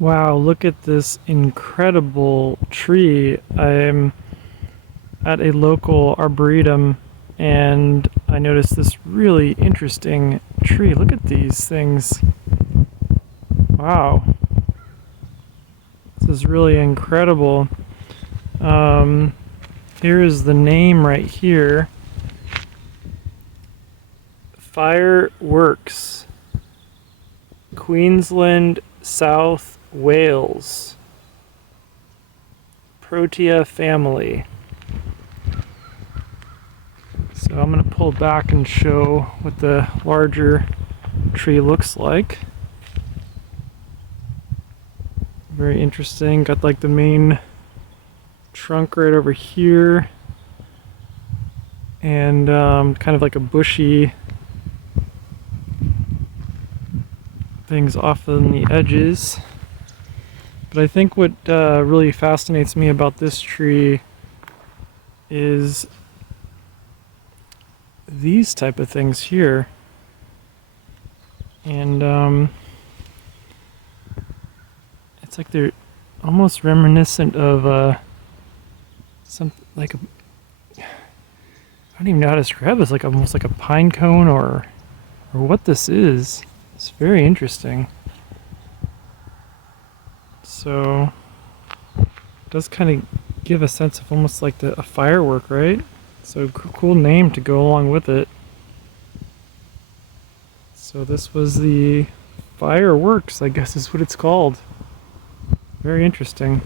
Wow, look at this incredible tree. I'm at a local arboretum and I noticed this really interesting tree. Look at these things. Wow, this is really incredible. Um, Here is the name right here. Fireworks, Queensland, South Wales, Protea family. So I'm going to pull back and show what the larger tree looks like. Very interesting. Got like the main trunk right over here, and kind of like a bushy things off on the edges. But I think what really fascinates me about this tree is these type of things here. And it's like they're almost reminiscent of some like a, I don't even know how to describe this, like almost like a pine cone or what this is. It's very interesting. So it does kind of give a sense of almost like a firework, right? So cool name to go along with it. So this was the fireworks, I guess is what it's called. Very interesting.